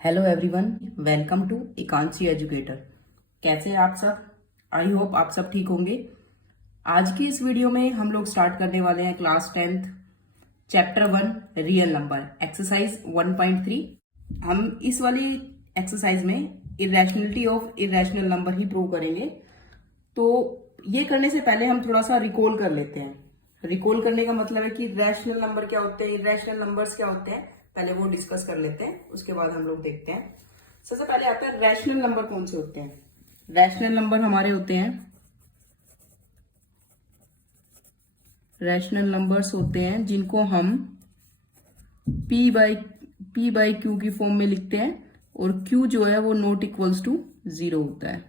Hello everyone, welcome to Ekanshi educator. कैसे हैं आप सब? आई होप आप सब ठीक होंगे। आज की इस वीडियो में हम लोग स्टार्ट करने वाले हैं class 10th chapter 1 real number exercise 1.3। हम इस वाली एक्सरसाइज में irrationality of irrational number he prove करेंगे। तो ये करने से पहले हम थोड़ा सा रिकॉल कर लेते हैं। रिकॉल करने का मतलब है कि रैशनल नंबर क्या होते हैं, इरेशनल नंबर्स क्या होते हैं, पहले वो डिस्कस कर लेते हैं, उसके बाद हम लोग देखते हैं। सबसे पहले आता है रैशनल नंबर कौन से होते हैं। रैशनल नंबर हमारे होते हैं, रैशनल नंबर्स होते हैं जिनको हम पी बाई क्यू की फॉर्म में लिखते हैं और क्यू जो है वो नॉट इक्वल्स टू 0 होता है।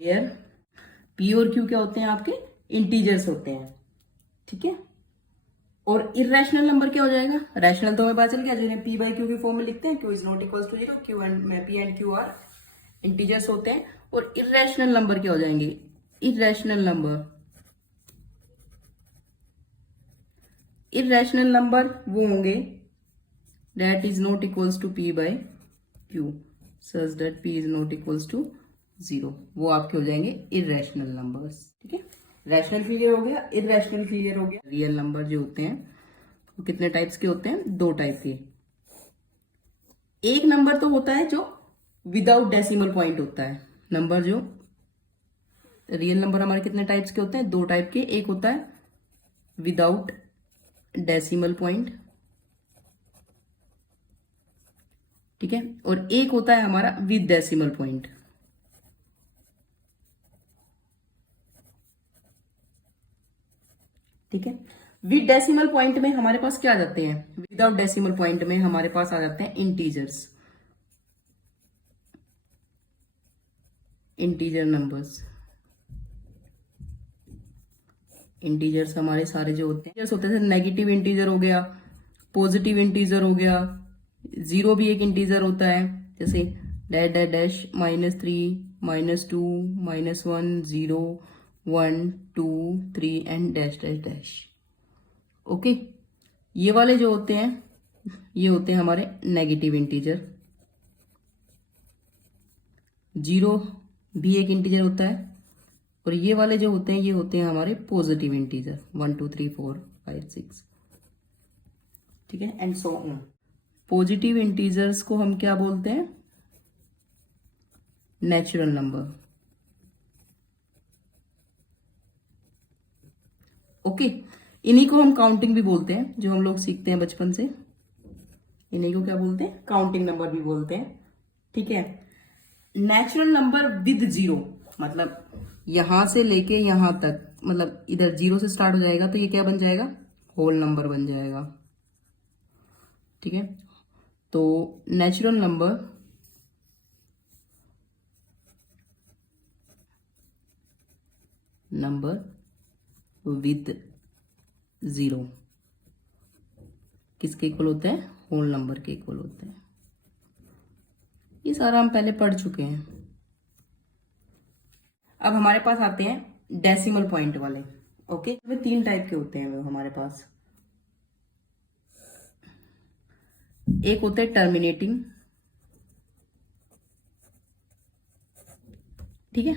क्लियर? पी और क्यू क्या होते हैं? आपके इंटीजर्स होते हैं, ठीक है। और इरेशनल नंबर क्या हो जाएगा? रैशनल तो हमें पता चल गया, जिन्हें पी बाई क्यू की फॉर्म में लिखते हैं, Q is not equals to 0, Q and P and Q are integers होते हैं। और इरेशनल नंबर क्या हो जाएंगे? इरेशनल नंबर वो होंगे that is not equals to P by Q, such that P is not equals to 0। वो आपके हो जाएंगे इरेशनल नंबर्स, ठीक है। रैशनल क्लियर हो गया, इरेशनल क्लियर हो गया। रियल नंबर जो होते हैं वो कितने टाइप्स के होते हैं? 2 टाइप के। एक नंबर तो होता है जो विदाउट डेसिमल पॉइंट होता है। नंबर जो रियल नंबर हमारे कितने टाइप्स के होते हैं? 2 टाइप के। एक होता है विदाउट डेसिमल पॉइंट, ठीक है, और एक होता है हमारा विद डेसिमल पॉइंट। ठीक है। विद डेसिमल पॉइंट में हमारे पास क्या आ जाते हैं? विदाउट डेसिमल पॉइंट में हमारे पास आ जाते हैं इंटीजर्स, इंटीजर नंबर्स। इंटीजर्स हमारे सारे जो होते हैं जैसे नेगेटिव इंटीजर हो गया, पॉजिटिव इंटीजर हो गया, 0 भी एक इंटीजर होता है, जैसे dash dash dash -3 -2 -1 0 1 2 3 and dash dash dash. Okay, ये वाले जो होते हैं ये होते हैं हमारे नेगेटिव इंटीजर। 0 भी एक इंटीजर होता है। और ये वाले जो होते हैं ये होते हैं हमारे पॉजिटिव इंटीजर, 1 2 3 4 5 6, ठीक है, and so on. Positive integers को हम क्या बोलते हैं? Natural number. ओके, इन्हीं को हम काउंटिंग भी बोलते हैं, जो हम लोग सीखते हैं बचपन से। इन्हीं को क्या बोलते हैं? काउंटिंग नंबर भी बोलते हैं, ठीक है। नेचुरल नंबर विद 0 मतलब यहां से लेके यहां तक, मतलब इधर 0 से स्टार्ट हो जाएगा तो ये क्या बन जाएगा? होल नंबर बन जाएगा, ठीक है। तो नेचुरल नंबर विद 0 किसके इक्वल होते हैं? होल नंबर के इक्वल होते हैं। ये सारा हम पहले पढ़ चुके हैं। अब हमारे पास आते हैं डेसिमल पॉइंट वाले। ओके, वे 3 टाइप के होते हैं वो हमारे पास। एक होते हैं टर्मिनेटिंग, ठीक है,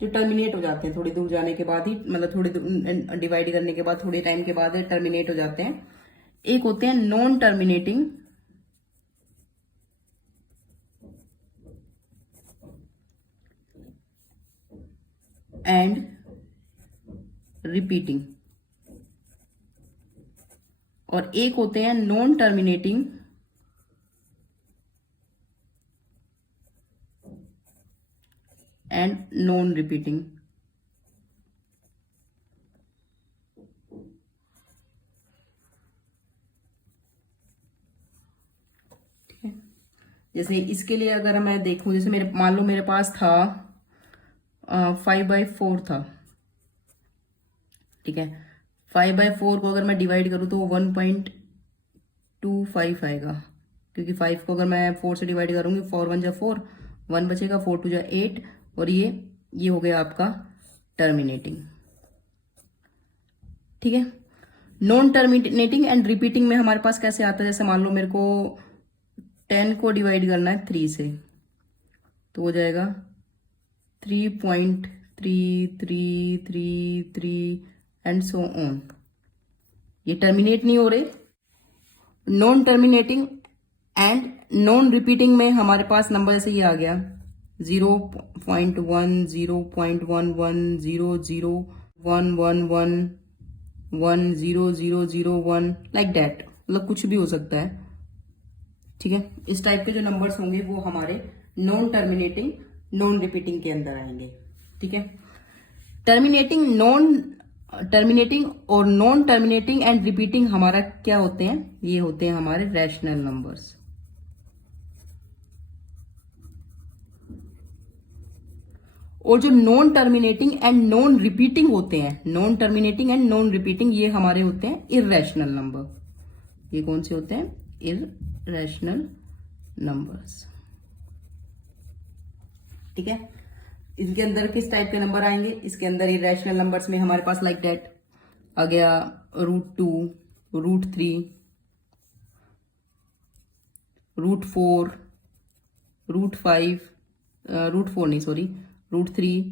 जो टर्मिनेट हो जाते हैं थोड़ी दूर जाने के बाद ही, मतलब थोड़ी दूर डिवाइड करने के बाद थोड़े टाइम के बाद टर्मिनेट हो जाते हैं। एक होते हैं नॉन टर्मिनेटिंग, एंड रिपीटिंग। और एक होते हैं non terminating and non repeating. ठीक है, जैसे इसके लिए अगर मैं देखूं, जैसे मेरे मान लो मेरे पास था 5/4 था, ठीक है। 5/4 को अगर मैं डिवाइड करूं तो वो 1.25 आएगा, क्योंकि 5 को अगर मैं 4 से डिवाइड करूंगी, 4 1 जा 4, 1 बचेगा, 4 2 जा 8, और ये हो गया आपका टर्मिनेटिंग, ठीक है। नॉन टर्मिनेटिंग एंड रिपीटिंग में हमारे पास कैसे आता है? जैसे मान लो मेरे को 10 को डिवाइड करना है 3 से, तो हो जाएगा 3.3333 एंड सो ऑन। ये टर्मिनेट नहीं हो रहे। Non terminating and non repeating में हमारे पास नंबर जैसे ये आ गया 0.1 0.11 00 1 0 0 0 1 लाइक दैट, मतलब कुछ भी हो सकता है। ठीक है, इस टाइप के जो नंबर्स होंगे वो हमारे नॉन टर्मिनेटिंग नॉन रिपीटिंग के अंदर आएंगे। ठीक है, टर्मिनेटिंग और नॉन टर्मिनेटिंग एंड रिपीटिंग हमारा क्या होते हैं, ये होते हैं हमारे रैशनल नंबर्स। और जो non terminating and non repeating होते हैं, non terminating and non repeating, ये हमारे होते हैं इररेशनल नंबर। ये कौन से होते हैं, इररेशनल नंबर्स। ठीक है, इनके अंदर किस टाइप के नंबर आएंगे, इसके अंदर इररेशनल नंबर्स में हमारे पास लाइक दैट आ गया √2 √3 √4 √5 √4 नहीं सॉरी √3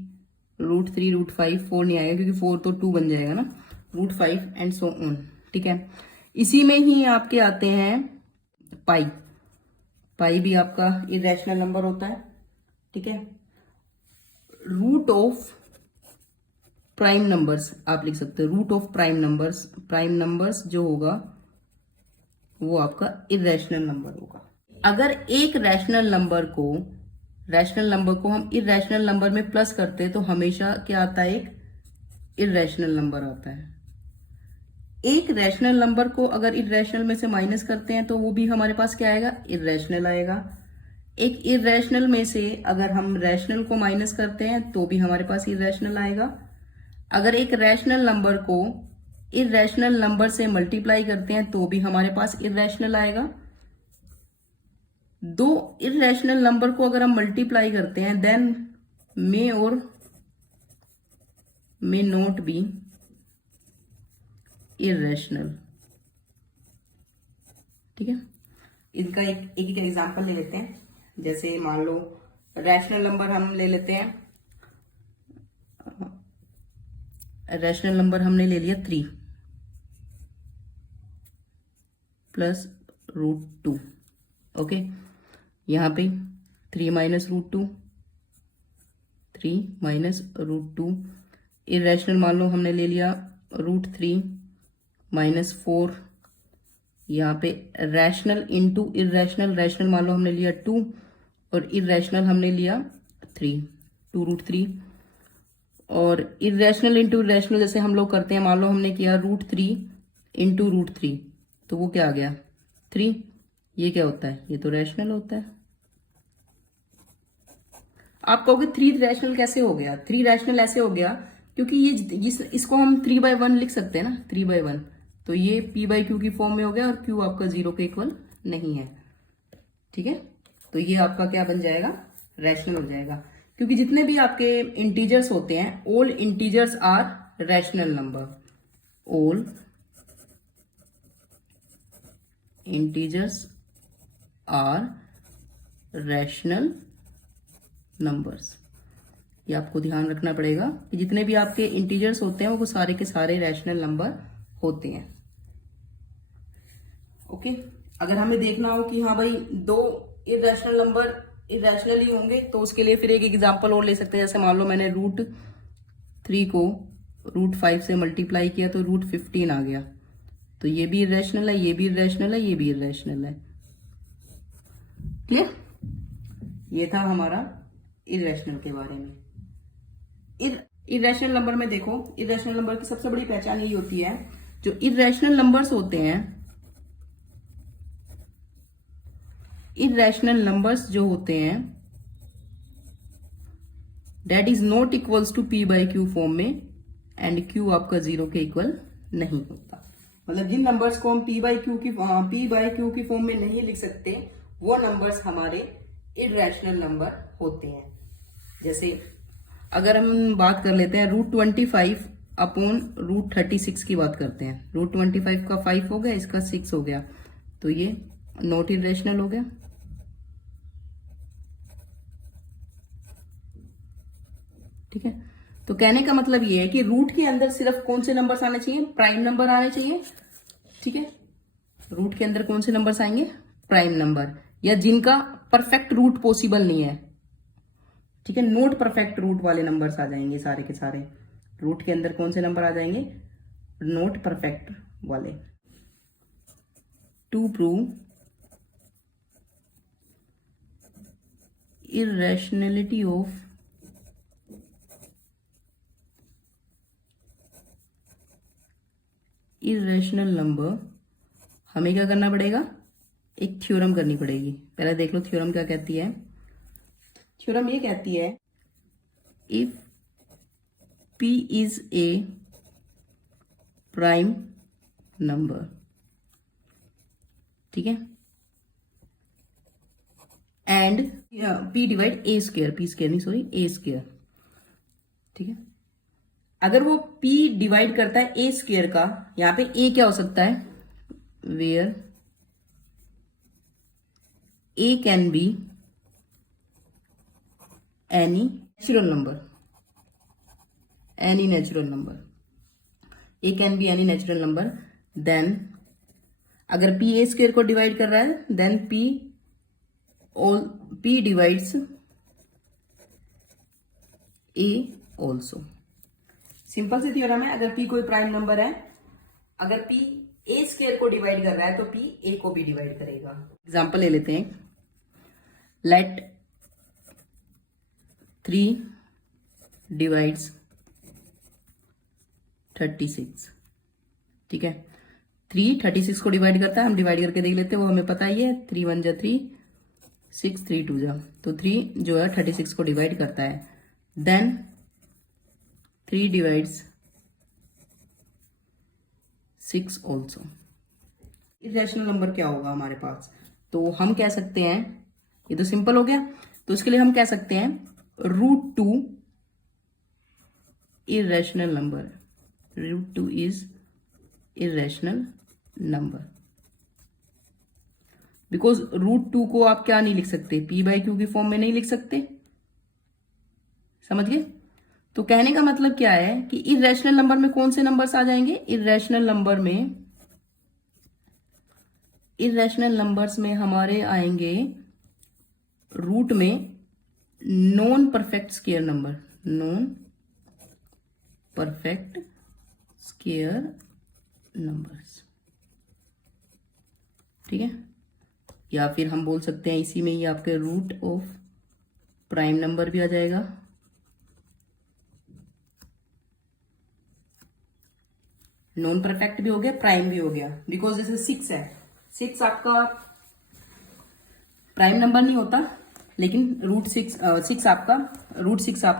√5 4 नहीं आएगा क्योंकि 4 तो 2 बन जाएगा ना, √5 एंड सो ऑन। ठीक है, इसी में ही आपके आते हैं पाई। पाई भी आपका इररेशनल नंबर होता है। ठीक है, रूट ऑफ प्राइम नंबर्स आप लिख सकते हो, रूट ऑफ प्राइम नंबर्स जो होगा वो आपका इररेशनल नंबर होगा। अगर एक रैशनल नंबर को हम इररेशनल नंबर में प्लस करते हैं तो हमेशा क्या आता है, एक इररेशनल नंबर आता है। एक रैशनल नंबर को अगर इररेशनल में से माइनस करते हैं तो वो भी हमारे पास क्या आएगा, इररेशनल आएगा। एक इररेशनल में से अगर हम रैशनल को माइनस करते हैं तो भी हमारे पास इररेशनल आएगा। अगर एक रैशनल नंबर को इररेशनल नंबर से मल्टीप्लाई करते हैं तो भी हमारे पास इररेशनल आएगा। दो इररेशनल नंबर को अगर हम मल्टीप्लाई करते हैं देन मे और मे नॉट बी इररेशनल। ठीक है, इनका एक एग्जांपल ले लेते हैं। जैसे मान लो रैशनल नंबर हम ले लेते हैं, रैशनल नंबर हमने ले लिया 3 प्लस √2। ओके, यहां पे 3 माइनस √2 3 माइनस √2। इररेशनल मान लो हमने ले लिया √3 माइनस 4। यहाँ पे रैशनल इंटू इररेशनल, रैशनल मान लो हमने लिया 2 और इररेशनल हमने लिया 3, 2√3। और इररेशनल इंटू इररेशनल जैसे हम लोग करते हैं, मान लो हमने किया √3 इंटू √3 तो वो क्या आ गया 3। ये क्या होता है, ये तो रैशनल होता है। आप कहोगे 3 रैशनल कैसे हो गया, 3 रैशनल ऐसे हो गया क्योंकि ये इसको हम 3/1 लिख सकते हैं ना, 3/1, तो ये p/q की फॉर्म में हो गया और q आपका 0 के इक्वल नहीं है। ठीक है, तो ये आपका क्या बन जाएगा, रैशनल हो जाएगा। क्योंकि जितने भी आपके इंटीजर्स होते हैं, all integers are rational number, all integers are rational numbers. ये आपको ध्यान रखना पड़ेगा कि जितने भी आपके इंटीजर्स होते हैं वो सारे के सारे रैशनल नंबर होते हैं। ओके, अगर हमें देखना हो कि हाँ भाई 2 इररेशनल नंबर इररेशनल ही होंगे तो उसके लिए फिर एक एग्जांपल और ले सकते हैं। जैसे मान लो मैंने √3 को √5 से मल्टीप्लाई किया तो √15 आ गया, तो ये भी इररेशनल है, ये भी इररेशनल है, ये भी इररेशनल है। क्लियर, ये था हमारा इररेशनल के बारे में। इररेशनल नंबर में देखो, इररेशनल नंबर की सबसे बड़ी पहचान यही होती है, जो इररेशनल नंबर्स होते हैं, इररेशनल नंबर्स जो होते हैं that is not equals to p/q form में एंड q आपका 0 के इक्वल नहीं होता। मतलब जिन नंबर्स को हम p/q की फॉर्म में नहीं लिख सकते वो नंबर्स हमारे इररेशनल नंबर होते हैं। जैसे अगर हम बात कर लेते हैं √25 अपॉन √36 की बात करते हैं, √25 का 5 हो गया, इसका 6 हो गया, तो ये नॉट इररेशनल हो गया। ठीक है, तो कहने का मतलब ये है कि रूट के अंदर सिर्फ कौन से नंबर्स आने चाहिए, प्राइम नंबर आने चाहिए। ठीक है, रूट के अंदर कौन से नंबर्स आएंगे, प्राइम नंबर, या जिनका परफेक्ट रूट पॉसिबल नहीं है। ठीक है, नोट परफेक्ट रूट वाले नंबर्स आ जाएंगे सारे के सारे। रूट के अंदर कौन से नंबर आ जाएंगे, नोट परफेक्ट वाले। To prove irrationality of irrational number, हमें क्या करना पड़ेगा, एक थ्योरम करनी पड़ेगी। पहले देख लो थ्योरम क्या कहती है। थ्योरम ये कहती है, if p is a prime number, ठीक है, and p divide A square, p square नहीं सॉरी ए स्क्वायर। ठीक है, अगर वो p डिवाइड करता है ए स्क्वायर का, यहां पे a क्या हो सकता है, where a can be any natural number, any natural number, a can be any natural number, then अगर p a स्क्वायर को डिवाइड कर रहा है, then p divides a also. Simple सी थ्योरम है, अगर p कोई प्राइम नंबर है, अगर p a स्क्वायर को डिवाइड कर रहा है तो p a को भी डिवाइड करेगा। एग्जांपल ले लेते हैं, लेट 3 डिवाइड्स 36। ठीक है, 3 36 को डिवाइड करता है, हम डिवाइड करके देख लेते हैं, वो हमें पता ही है, 3 1 जा 3, 6 3 2 जा, तो 3 जो है 36 को डिवाइड करता है। Then 3 divides 6 also. Irrational number क्या होगा हमारे पास, तो हम कह सकते हैं, ये तो सिंपल हो गया, तो इसके लिए हम कह सकते हैं √2 irrational number, √2 is irrational number. Because √2 को आप क्या नहीं लिख सकते, p/q की फॉर्म में नहीं लिख सकते, समझ गए। तो कहने का मतलब क्या है कि इरेशनल नंबर में कौन से नंबर्स आ जाएंगे, इरेशनल नंबर्स में हमारे आएंगे रूट में non perfect square number, non perfect square numbers. ठीक है, या फिर हम बोल सकते हैं इसी में ही आपके रूट ऑफ प्राइम नंबर भी आ जाएगा। नॉन परफेक्ट भी हो गया, प्राइम भी हो गया, बिकॉज जैसे 6 है, 6 आपका प्राइम नंबर नहीं होता, लेकिन √6 आपका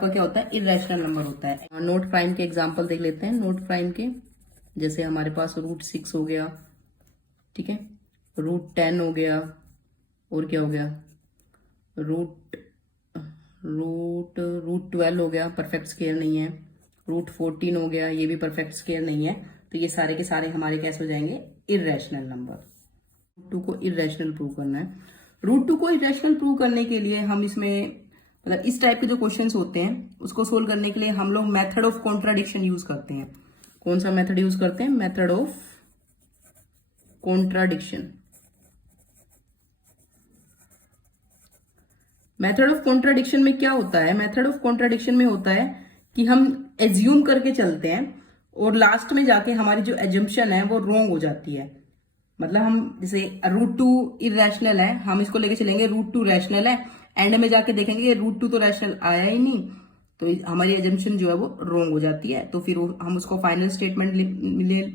क्या होता है, इरेशनल नंबर होता है। नोट प्राइम के एग्जांपल देख लेते हैं। नोट प्राइम के जैसे हमारे पास √6 हो गया, ठीक है, √10 हो गया, और क्या हो गया, √12 हो गया, परफेक्ट स्क्वायर नहीं है, √14 हो गया, ये भी परफेक्ट स्क्वायर नहीं है, तो ये सारे के सारे हमारे कैसे हो जाएंगे, इरेशनल नंबर। √2 को इरेशनल प्रूव करना है। √2 को इरेशनल प्रूव करने के लिए हम इसमें, मतलब इस टाइप के जो क्वेश्चंस होते हैं उसको सोल्व करने के लिए हम लोग मेथड ऑफ कॉन्ट्राडिक्शन यूज करते हैं। कौन सा मेथड यूज करते हैं, method of contradiction. Method of contradiction में क्या होता है, मेथड ऑफ कॉन्ट्राडिक्शन में होता है कि हम एज्यूम करके चलते हैं और लास्ट में जाके हमारी जो एजम्पशन है वो रॉन्ग हो जाती है। मतलब हम जैसे √2 इरेशनल है, हम इसको लेके चलेंगे √2 रैशनल है, एंड में जाके देखेंगे √2 तो रैशनल आया ही नहीं, तो हमारी एजम्पशन जो है वो रॉन्ग हो जाती है, तो फिर हम उसको फाइनल स्टेटमेंट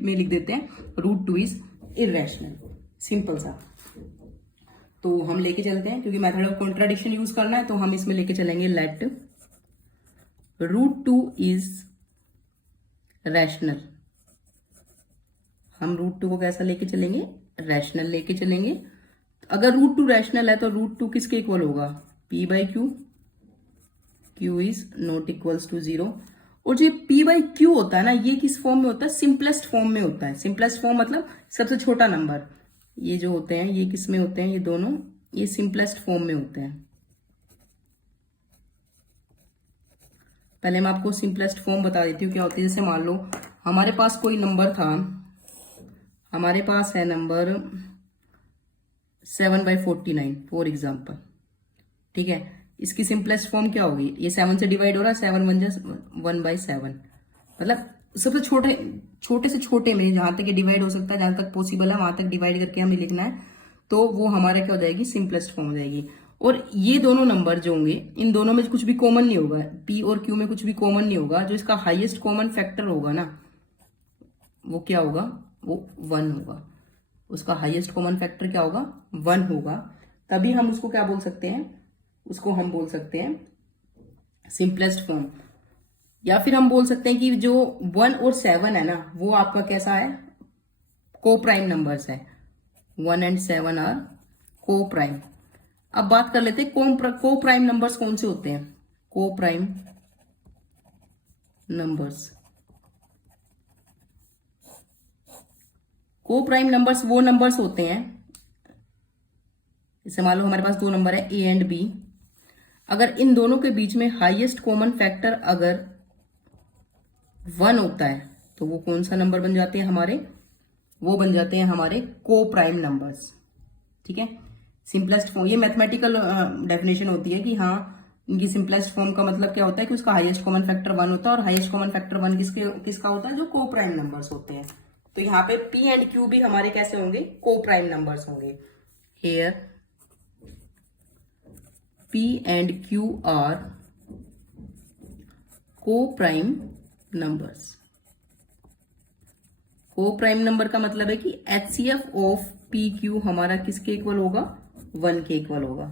में लिख देते हैं √2 इज इरेशनल, सिंपल सा। तो हम लेके चलते हैं, क्योंकि मेथड ऑफ कॉन्ट्राडिक्शन यूज करना है, तो हम इसमें लेके चलेंगे लेट √2 इज रैशनल। हम √2 को कैसा लेके चलेंगे, रैशनल लेके चलेंगे। अगर √2 रैशनल है तो √2 किसके इक्वल होगा, p/q, q is not equals to 0। और जो p/q होता है ना, ये किस फॉर्म में होता है, सिंपलेस्ट फॉर्म में होता है। सिंपलेस्ट फॉर्म मतलब सबसे छोटा नंबर। ये जो होते हैं ये किस में होते हैं, ये दोनों, ये सिंपलेस्ट फॉर्म में होते हैं। पहले मैं आपको सिंपलेस्ट फॉर्म बता देती हूँ क्या होती है। जैसे मान लो हमारे पास कोई नंबर था, हमारे पास है नंबर 7/49 फॉर एग्जाम्पल, ठीक है। इसकी सिंपलेस्ट फॉर्म क्या होगी, ये 7 से डिवाइड हो रहा है, 7 1 1/7, मतलब सबसे छोटे छोटे से छोटे में जहां तक ये डिवाइड हो सकता है, जहां तक पॉसिबल है वहां तक डिवाइड करके हमें लिखना है, तो वो हमारा क्या हो जाएगी, सिंपलेस्ट फॉर्म हो जाएगी। और ये दोनों नंबर जो होंगे, इन दोनों में कुछ भी कॉमन नहीं होगा, पी और क्यू में कुछ भी कॉमन नहीं होगा, जो इसका हाईएस्ट कॉमन फैक्टर होगा ना, वो क्या होगा, वो 1 होगा। उसका हाईएस्ट कॉमन फैक्टर क्या होगा, 1 होगा। तभी हम उसको क्या बोल सकते हैं, उसको हम बोल सकते हैं सिंपलेस्ट फॉर्म। या फिर हम बोल सकते हैं कि जो 1 और 7 है ना, वो आपका कैसा है, को प्राइम नंबर्स है। 1 and 7 आर को प्राइम। अब बात कर लेते हैं को प्राइम नंबर्स कौन से होते हैं। को prime numbers, coprime numbers वो नंबर्स होते हैं, जैसे मान लो हमारे पास दो नंबर है ए एंड बी, अगर इन दोनों के बीच में हाईएस्ट कॉमन फैक्टर अगर 1 होता है तो वो कौन सा नंबर बन जाते हैं हमारे, वो बन जाते हैं हमारे को प्राइम नंबर्स, ठीक है। सिंपलेस्ट फॉर्म, ये मैथमेटिकल डेफिनेशन होती है कि हाँ, इनकी सिंपलेस्ट फॉर्म का मतलब क्या होता है कि उसका हाईएस्ट कॉमन फैक्टर 1 होता है, और हाईएस्ट कॉमन फैक्टर 1 किसका होता है, जो को प्राइम नंबर्स होते हैं। तो यहाँ पे पी एंड क्यू भी हमारे कैसे होंगे, को प्राइम नंबर्स होंगे। Here P and Q are coprime numbers. Coprime number का मतलब है कि HCF ऑफ पी क्यू हमारा किसके इक्वल होगा, 1 के इक्वल होगा,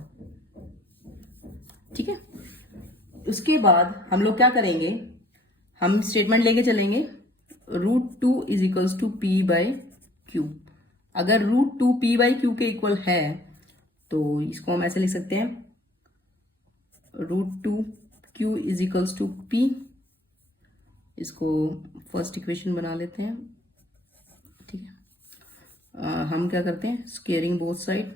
ठीक है। उसके बाद हम लोग क्या करेंगे, हम स्टेटमेंट लेके चलेंगे, √2 is equals to P by Q. अगर √2 पी बाई क्यू के इक्वल है तो इसको हम ऐसे लिख सकते हैं, √2 Q is equals to P. इसको फर्स्ट इक्वेशन बना लेते हैं, ठीक है। हम क्या करते हैं, squaring both side,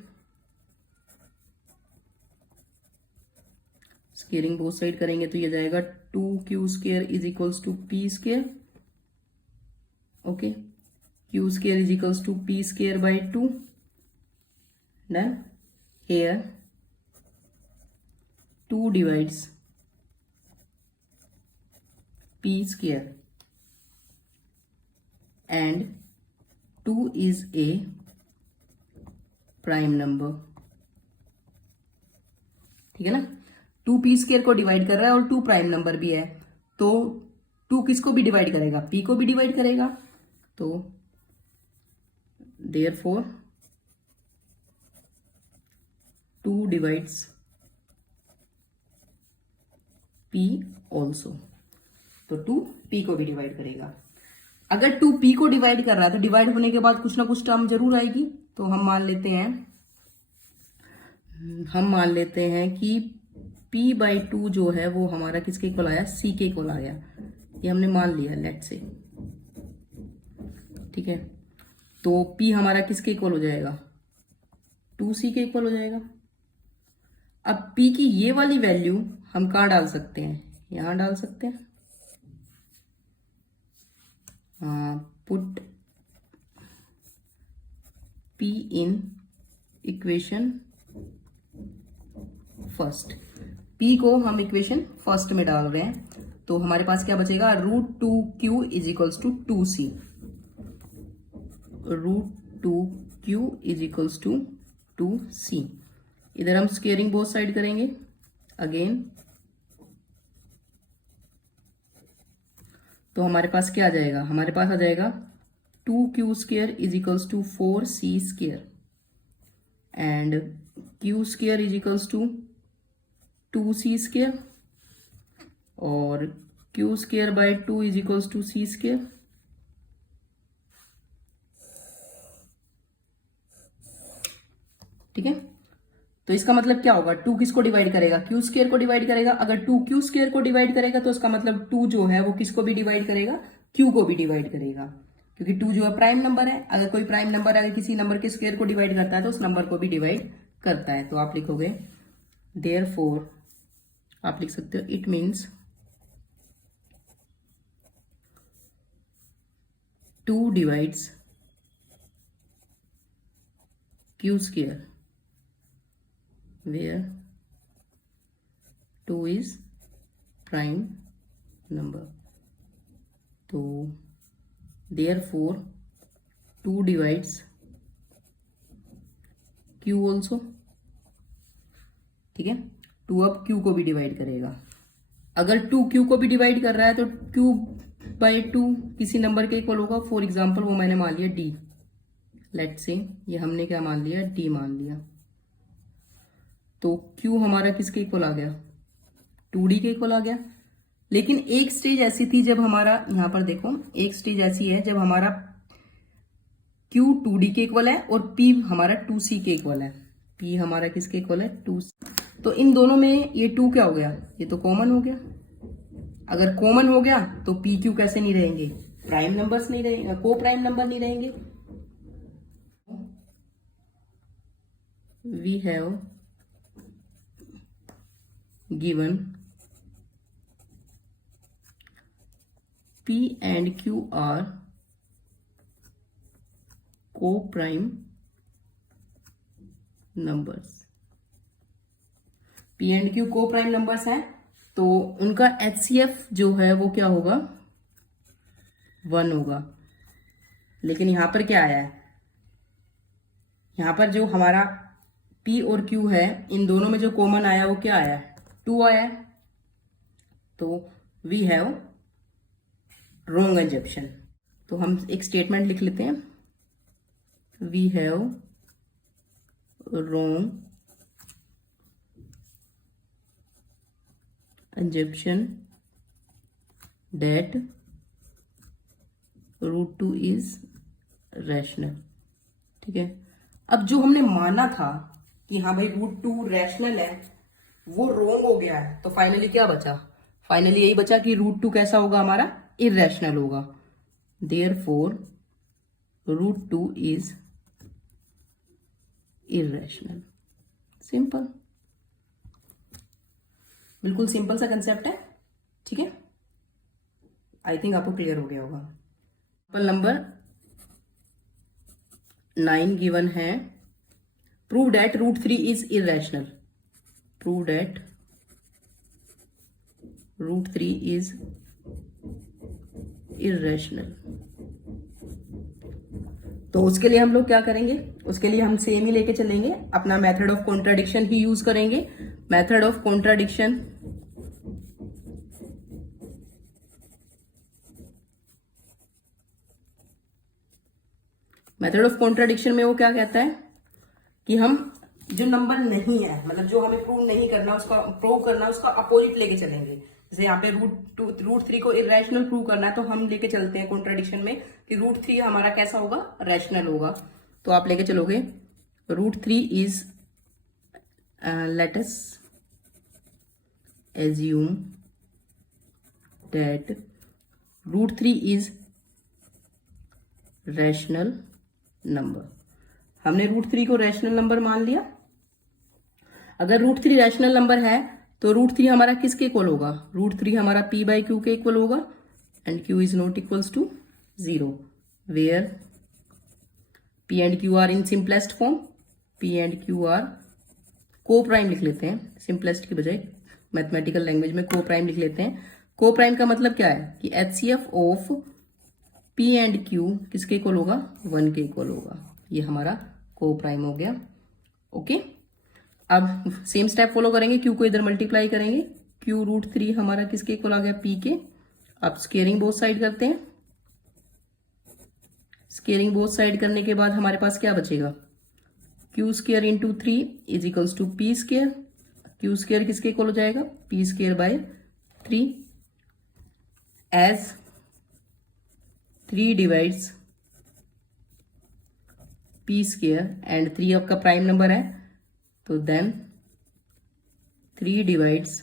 squaring both side करेंगे तो ये जाएगा 2q² is equals to p², okay. q² is equals to p² by 2, done. Here 2 divides p² and 2 is a prime number, ठीक है ना। 2p² को डिवाइड कर रहा है और 2 प्राइम नंबर भी है, तो 2 किसको भी डिवाइड करेगा, p को भी डिवाइड करेगा, तो देयरफॉर 2 डिवाइड्स p ऑल्सो, तो 2 p को भी डिवाइड करेगा। अगर 2 p को डिवाइड कर रहा है तो डिवाइड होने के बाद कुछ ना कुछ टर्म जरूर आएगी, तो हम मान लेते हैं कि p/2 जो है वो हमारा किसके इक्वल आया, c के इक्वल आ गया, ये हमने मान लिया, लेट से, ठीक है। तो p हमारा किसके इक्वल हो जाएगा, 2c के इक्वल हो जाएगा। अब p की ये वाली वैल्यू हम कहाँ डाल सकते हैं, यहां डाल सकते हैं, put p in equation first. p को हम इक्वेशन फर्स्ट में डाल रहे हैं, तो हमारे पास क्या बचेगा, √2q is equals to 2c, √2q is equals to 2c। इधर हम स्केयरिंग बोथ साइड करेंगे अगेन, तो हमारे पास क्या आ जाएगा, हमारे पास आ जाएगा 2q² is equals to 4c² and q² is equals to 2c² और q² by 2 is equals to c²। ठीक है, तो इसका मतलब क्या होगा, 2 किसको डिवाइड करेगा, q² को डिवाइड करेगा। अगर 2 q² को डिवाइड करेगा तो इसका मतलब 2 जो है वो किसको भी डिवाइड करेगा, q को भी डिवाइड करेगा, क्योंकि 2 जो है प्राइम नंबर है। अगर कोई प्राइम नंबर अगर किसी नंबर के स्क्वायर को डिवाइड करता है तो उस नंबर को भी डिवाइड करता है। तो आप लिखोगे देयरफॉर, आप लिख सकते हो it means 2 divides q square, where 2 is prime number. तो therefore 2 divides q also. ठीक है, 2 अब q को भी डिवाइड करेगा. अगर 2 q को भी डिवाइड कर रहा है तो q बाई 2 किसी नंबर के इक्वल होगा. फॉर एग्जाम्पल वो मैंने मान लिया d. लेट्स से ये हमने क्या मान लिया, d मान लिया. तो q हमारा किसके इक्वल आ गया, 2d के इक्वल आ गया. लेकिन एक स्टेज ऐसी थी जब हमारा, यहां पर देखो, एक स्टेज ऐसी है जब हमारा q 2d के इक्वल है और p हमारा 2c के इक्वल है. p हमारा किसके इक्वल है, 2c. तो इन दोनों में ये 2 क्या हो गया, ये तो कॉमन हो गया. अगर कॉमन हो गया तो p q कैसे नहीं रहेंगे, प्राइम नंबर्स नहीं रहेंगे, को प्राइम नंबर नहीं रहेंगे. We have given P and Q are co-prime numbers. P and Q co-prime numbers हैं तो उनका HCF जो है वो क्या होगा, 1 होगा. लेकिन यहां पर क्या आया है, यहां पर जो हमारा P और Q है इन दोनों में जो कॉमन आया वो क्या आया है, 2 आया है. तो वी हैव रॉन्ग एजम्पशन. तो हम एक स्टेटमेंट लिख लेते हैं, we have wrong assumption that √2 is rational. ठीक है, अब जो हमने माना था कि हाँ भाई √2 रैशनल है वो रॉन्ग हो गया है. तो फाइनली क्या बचा, फाइनली यही बचा कि √2 कैसा होगा हमारा, इर्रेशनल होगा. Therefore √2 is irrational. सिंपल, बिल्कुल सिंपल सा कंसेप्ट है. ठीक है, आई थिंक आपको क्लियर हो गया होगा. एग्जाम्पल नंबर 9 गिवन है, prove that √3 is irrational. Prove that √3 is irrational. तो उसके लिए हम लोग क्या करेंगे, उसके लिए हम सेम ही लेके चलेंगे, अपना मेथड ऑफ कॉन्ट्राडिक्शन ही यूज करेंगे. Method of contradiction, method of contradiction में वो क्या कहता है कि हम जो नंबर नहीं है, मतलब जो हमें प्रूव नहीं करना, उसका प्रूव करना, उसका अपोजिट लेके चलेंगे. जैसे यहाँ पे √3 को इरेशनल प्रूव करना है तो हम लेके चलते हैं कॉन्ट्राडिक्शन में कि √3 हमारा कैसा होगा, रैशनल होगा. तो आप लेके चलोगे √3 is, let us assume that √3 is rational number. हमने √3 को रैशनल नंबर मान लिया. अगर √3 रैशनल नंबर है तो √3 हमारा किसके इक्वल होगा, √3 हमारा p बाई क्यू के इक्वल होगा. And q is not equals to 0, where p and q are in simplest form. p and q are coprime लिख लेते हैं, सिंपलेस्ट की बजाय मैथमेटिकल लैंग्वेज में को प्राइम लिख लेते हैं. को प्राइम का मतलब क्या है कि HCF of p and q किसके इक्वल होगा, 1 के इक्वल होगा. ये हमारा को प्राइम हो गया. ओके, अब सेम स्टेप फॉलो करेंगे, q को इधर मल्टीप्लाई करेंगे. q √3 हमारा किसके इक्वल आ गया, p के. अब स्केयरिंग बोथ साइड करते हैं. स्केयरिंग बोथ साइड करने के बाद हमारे पास क्या बचेगा, q square into 3 is equals to p square. q square किसके इक्वल हो जाएगा, p square by 3. As 3 divides p square and 3 आपका प्राइम नंबर है तो देन 3 डिवाइड्स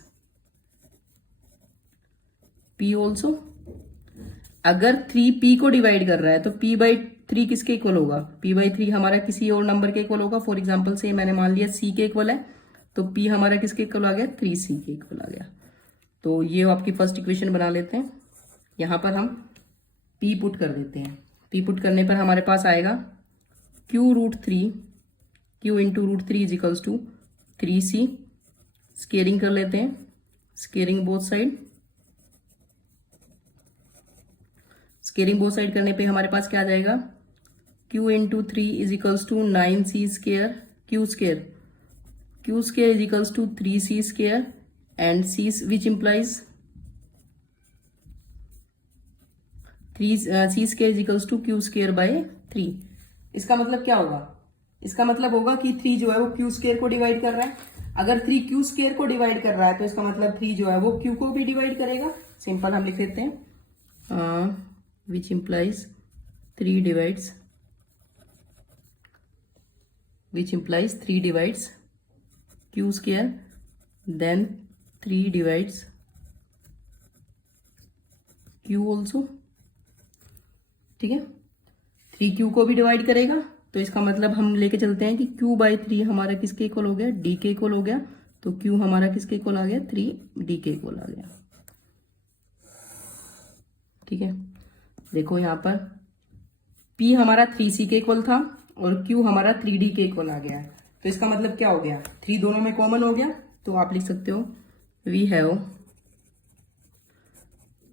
p ऑल्सो. अगर 3 p को डिवाइड कर रहा है तो p बाई 3 किसके इक्वल होगा, p बाई 3 हमारा किसी और नंबर के इक्वल होगा. फॉर एग्जाम्पल से मैंने मान लिया c के इक्वल है तो p हमारा किसके इक्वल आ गया, 3c के इक्वल आ गया. तो ये आपकी फर्स्ट इक्वेशन बना लेते हैं. यहां पर हम p पुट कर देते हैं. पी पुट करने पर हमारे पास आएगा Q root three, Q into root three is equals to 3c। Squaring कर लेते हैं, squaring both side. Squaring both side करने पे हमारे पास क्या आ जाएगा, Q into three is equals to 9c square, Q square, Q square is equals to 3c square and c which implies c square is equals to Q square by 3। इसका मतलब क्या होगा, इसका मतलब होगा कि 3 जो है वो क्यू स्केयर को डिवाइड कर रहा है। अगर 3 क्यू स्केयर को डिवाइड कर रहा है तो इसका मतलब 3 जो है वो क्यू को भी डिवाइड करेगा। सिंपल हम लिख देते हैं which implies 3 divides, which implies 3 divides q square, then 3 divides q also। ठीक है, 3q को भी डिवाइड करेगा, तो इसका मतलब हम लेके चलते हैं कि q बाई 3 हमारा किसके इक्वल हो गया, d के इक्वल हो गया। तो q हमारा किसके इक्वल आ गया, 3d के इक्वल आ गया। ठीक है, देखो यहाँ पर p हमारा 3c के इक्वल था और Q हमारा 3D के इक्वल आ गया है। तो इसका मतलब क्या हो गया, 3 दोनों में कॉमन हो गया। तो आप लिख सकते हो we have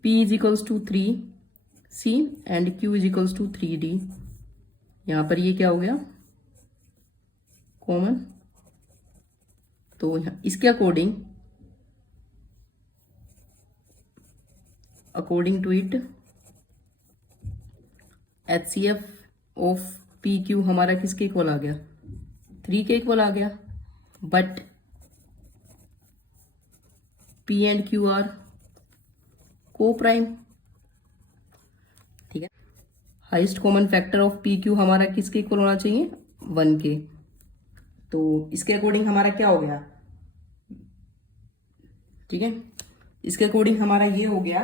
P is equals to 3C and Q is equals to 3D। यहाँ पर ये क्या हो गया, कॉमन। तो इसके according to it HCF of P Q हमारा किसके इक्वल आ गया, 3 के इक्वल आ गया। But P and Q are को प्राइम। ठीक है, highest common factor of P Q हमारा किसके इक्वल होना चाहिए, 1 के। तो इसके अकॉर्डिंग हमारा क्या हो गया, ठीक है, इसके अकॉर्डिंग हमारा ये हो गया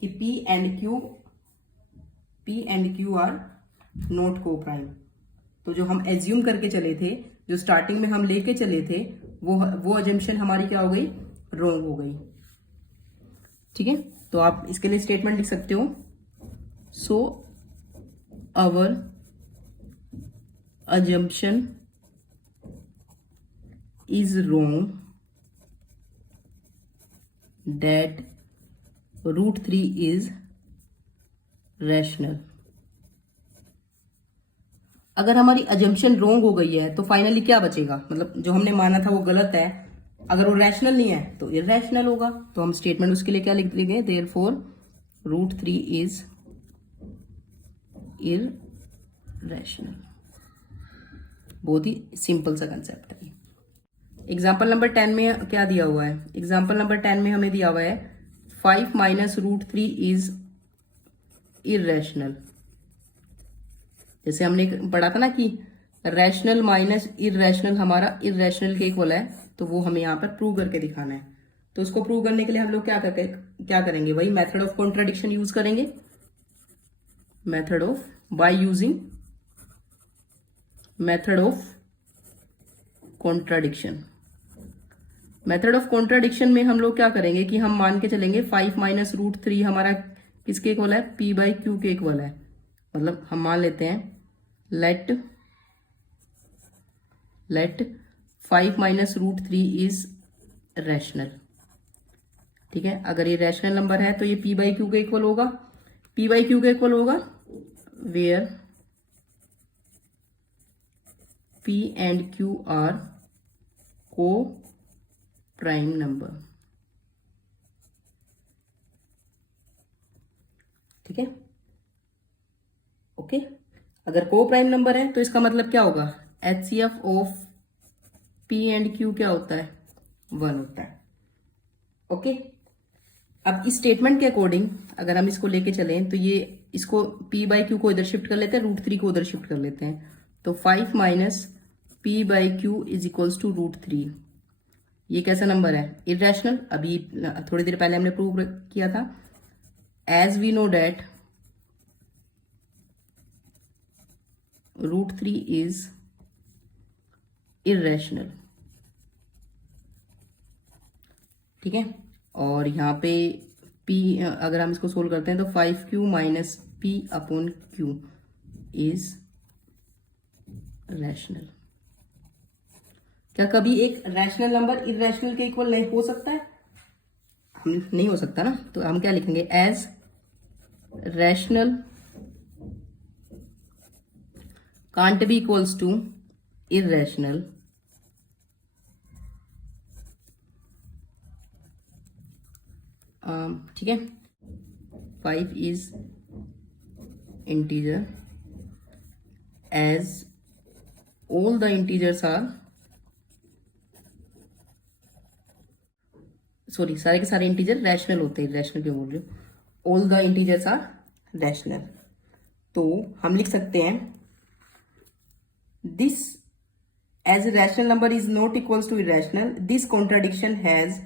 कि P and Q are not को प्राइम। तो जो हम एज्यूम करके चले थे, जो स्टार्टिंग में हम लेके चले थे, वो अजम्पशन हमारी क्या हो गई, रॉन्ग हो गई। ठीक है, तो आप इसके लिए स्टेटमेंट लिख सकते हो, so our assumption is wrong that √3 is rational. अगर हमारी अजम्पशन रॉन्ग हो गई है तो फाइनली क्या बचेगा, मतलब जो हमने माना था वो गलत है। अगर वो रैशनल नहीं है तो इररैशनल होगा। तो हम स्टेटमेंट उसके लिए क्या लिख देंगे, देयरफॉर √3 इज इररैशनल। बहुत ही सिंपल सा कंसेप्ट है। एग्जाम्पल नंबर 10 में क्या दिया हुआ है, एग्जाम्पल नंबर 10 में हमें दिया हुआ है 5 माइनस √3 इज इररैशनल। जैसे हमने पढ़ा था ना कि रैशनल माइनस इररैशनल हमारा इररैशनल के इक्वल है, तो वो हमें यहाँ पर प्रूव करके दिखाना है। तो उसको प्रूव करने के लिए हम लोग क्या करेंगे, वही मेथड ऑफ कॉन्ट्राडिक्शन यूज करेंगे। Method of by using method of contradiction. Method of contradiction में हम लोग क्या करेंगे कि हम मान के चलेंगे 5 माइनस √3 हमारा किसके इक्वल है, P बाई क्यू के इक्वल है। मतलब हम मान लेते हैं लेट 5 माइनस √3 इज रैशनल। ठीक है, अगर ये रैशनल नंबर है तो ये P बाई क्यू के इक्वल होगा। P बाई क्यू के इक्वल होगा where P and Q are coprime number. ठीक है, ओके। अगर को प्राइम नंबर है तो इसका मतलब क्या होगा, HCF of P and Q क्या होता है, 1 होता है। ओके, अब इस स्टेटमेंट के अकॉर्डिंग अगर हम इसको लेके चलें तो ये इसको P बाई क्यू को इधर शिफ्ट कर लेते हैं, √3 को उधर शिफ्ट कर लेते हैं। तो 5 minus P by Q is equals to √3। ये कैसा नंबर है, इररैशनल। अभी थोड़ी देर पहले हमने प्रूव किया था, as we know that √3 is irrational. ठीक है, और यहाँ पे P अगर हम इसको सोल्व करते हैं तो 5Q minus P upon Q, is rational. क्या कभी एक रैशनल नंबर इरेशनल के इक्वल नहीं हो सकता है? हम नहीं हो सकता ना, तो हम क्या लिखेंगे? As rational can't be equals to irrational ठीक है। 5 is integer as all the integers are, sorry सारे के सारे इंटीजर रैशनल होते हैं, रैशनल क्यों बोल रही हूँ, all the integers are rational. तो हम लिख सकते हैं this as rational number is not equals to irrational, this contradiction has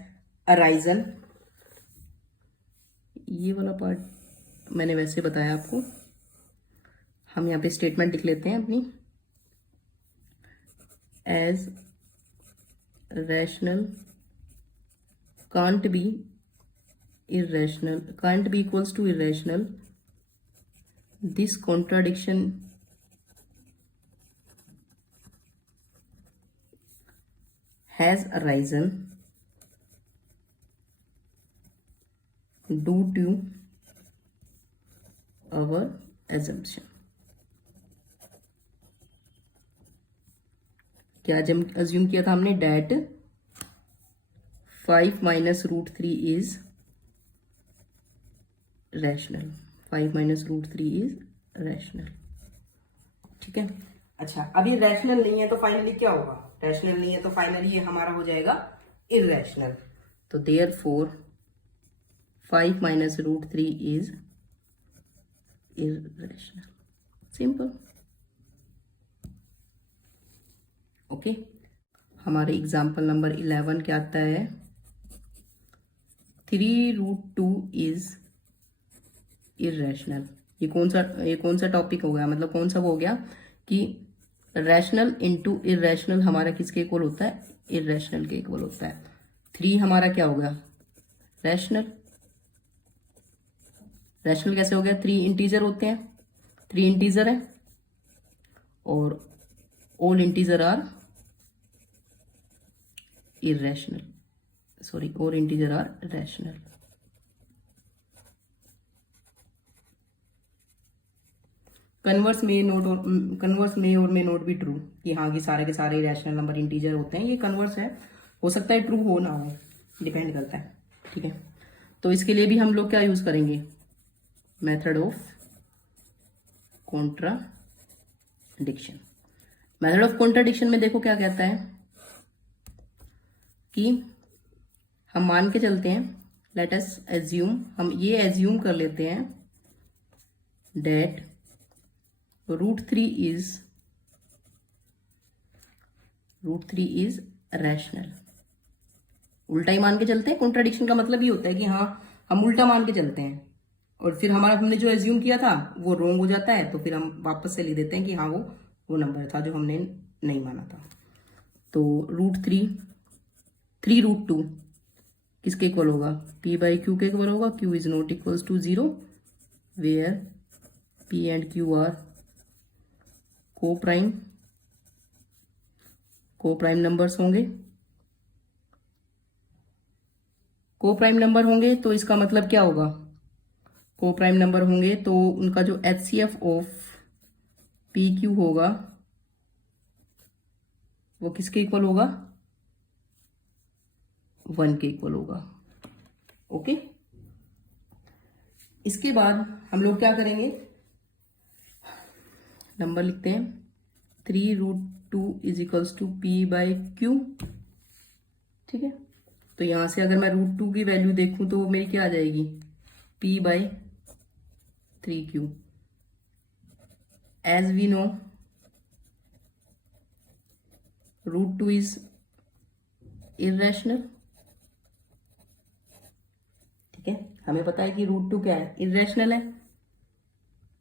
arisen. ये वाला पार्ट मैंने वैसे बताया आपको, हम यहाँ पे स्टेटमेंट लिख लेते हैं अपनी। as rational can't be irrational, can't be equals to irrational, this contradiction has arisen due to our assumption। क्या अज्यूम किया था हमने? That 5 minus root 3 is rational, 5 minus root 3 is rational. ठीक है। अच्छा, अब ये रैशनल नहीं है तो फाइनली क्या होगा? रैशनल नहीं है तो फाइनली ये हमारा हो जाएगा इररैशनल। तो therefore 5 minus root 3 is irrational. Simple. Okay. हमारे एग्जाम्पल नंबर 11 क्या आता है? 3√2 इज इरेशनल। ये कौन सा टॉपिक हो गया, मतलब कौन सा वो हो गया कि रैशनल इंटू इरेशनल हमारा किसके इक्वल होता है? इरेशनल के इक्वल होता है। 3 हमारा क्या हो गया? रैशनल। रैशनल कैसे हो गया? 3 इंटीजर होते हैं, 3 इंटीजर है और all integer are irrational, sorry, all integer are rational। Converse में और मे नोट बी ट्रू, कि हाँ कि सारे के सारे रैशनल नंबर इंटीजर होते हैं, ये कन्वर्स है, हो सकता है ट्रू हो ना हो, डिपेंड करता है। ठीक है। तो इसके लिए भी हम लोग क्या यूज करेंगे? Method of contradiction. Method of contradiction में देखो क्या कहता है कि हम मान के चलते हैं, लेट अस एज्यूम, हम ये एज्यूम कर लेते हैं डेट √3 इज रैशनल। उल्टा ही मान के चलते हैं। कॉन्ट्राडिक्शन का मतलब ये होता है कि हाँ हम उल्टा मान के चलते हैं और फिर हमने जो एज्यूम किया था वो रॉन्ग हो जाता है, तो फिर हम वापस से लिख देते हैं कि हाँ वो नंबर था जो हमने नहीं माना था। तो √3 किसके इक्वल होगा? p/q के इक्वल होगा। q is not equals to 0 where p and q are coprime numbers होंगे। को-प्राइम नंबर होंगे तो इसका मतलब क्या होगा? को-प्राइम नंबर होंगे तो उनका जो HCF ऑफ PQ होगा वो किसके इक्वल होगा? 1 के इक्वल होगा। ओके। इसके बाद हम लोग क्या करेंगे? नंबर लिखते हैं 3√2 इज इक्वल्स टू p/q। ठीक है। तो यहां से अगर मैं √2 की वैल्यू देखूं तो मेरी क्या आ जाएगी? p/3q। As we know √2 is irrational. ठीक है। हमें पता है कि √2 क्या है? इरेशनल है।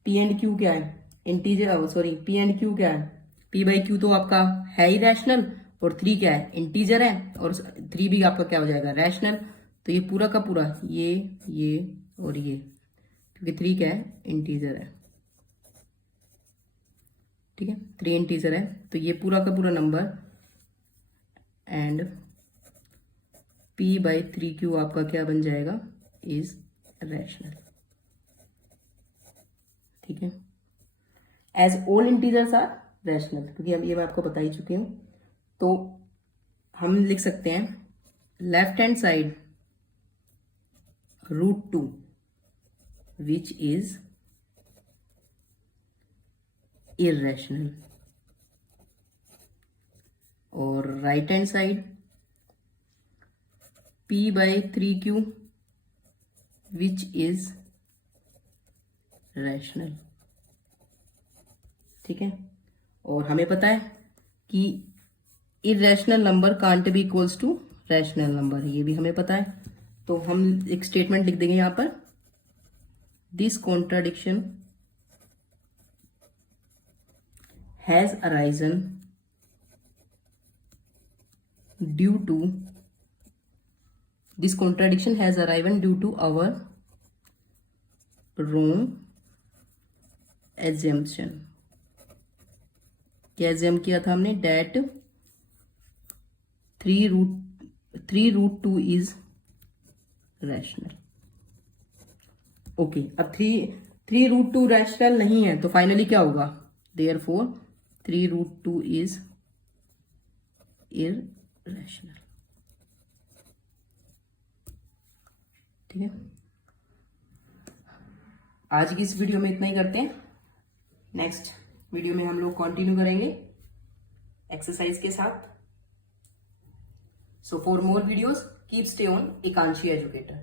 p एंड q क्या है? Integer, sorry p and q क्या है? p/q तो आपका है ही रैशनल और 3 क्या है? इंटीजर है और 3 भी आपका क्या हो जाएगा? रैशनल। तो ये पूरा का पूरा ये और ये, क्योंकि 3 क्या है? इंटीजर है। ठीक है, 3 इंटीजर है, तो ये पूरा का पूरा नंबर एंड p/3q आपका क्या बन जाएगा, इज रैशनल। ठीक है, as all integers are rational, क्योंकि अब ये मैं आपको बता ही चुकी हूं। तो हम लिख सकते हैं left hand side √2 which is irrational, और right hand side p/3q which is rational. ठीक है, और हमें पता है कि irrational number can't be equals to rational number, ये भी हमें पता है। तो हम एक स्टेटमेंट लिख देंगे यहां पर, this contradiction has arisen due to, this contradiction has arisen due to our wrong assumption। क्या एज्यूम किया था हमने, डेट 3√2 इज रैशनल। ओके, अब 3√2 रैशनल नहीं है, तो फाइनली क्या होगा, देयरफॉर 3√2 इज इररेशनल। ठीक है, आज की इस वीडियो में इतना ही करते हैं। नेक्स्ट वीडियो में हम लोग कंटिन्यू करेंगे एक्सरसाइज के साथ। So for more videos keep stay on Ekanshi educator.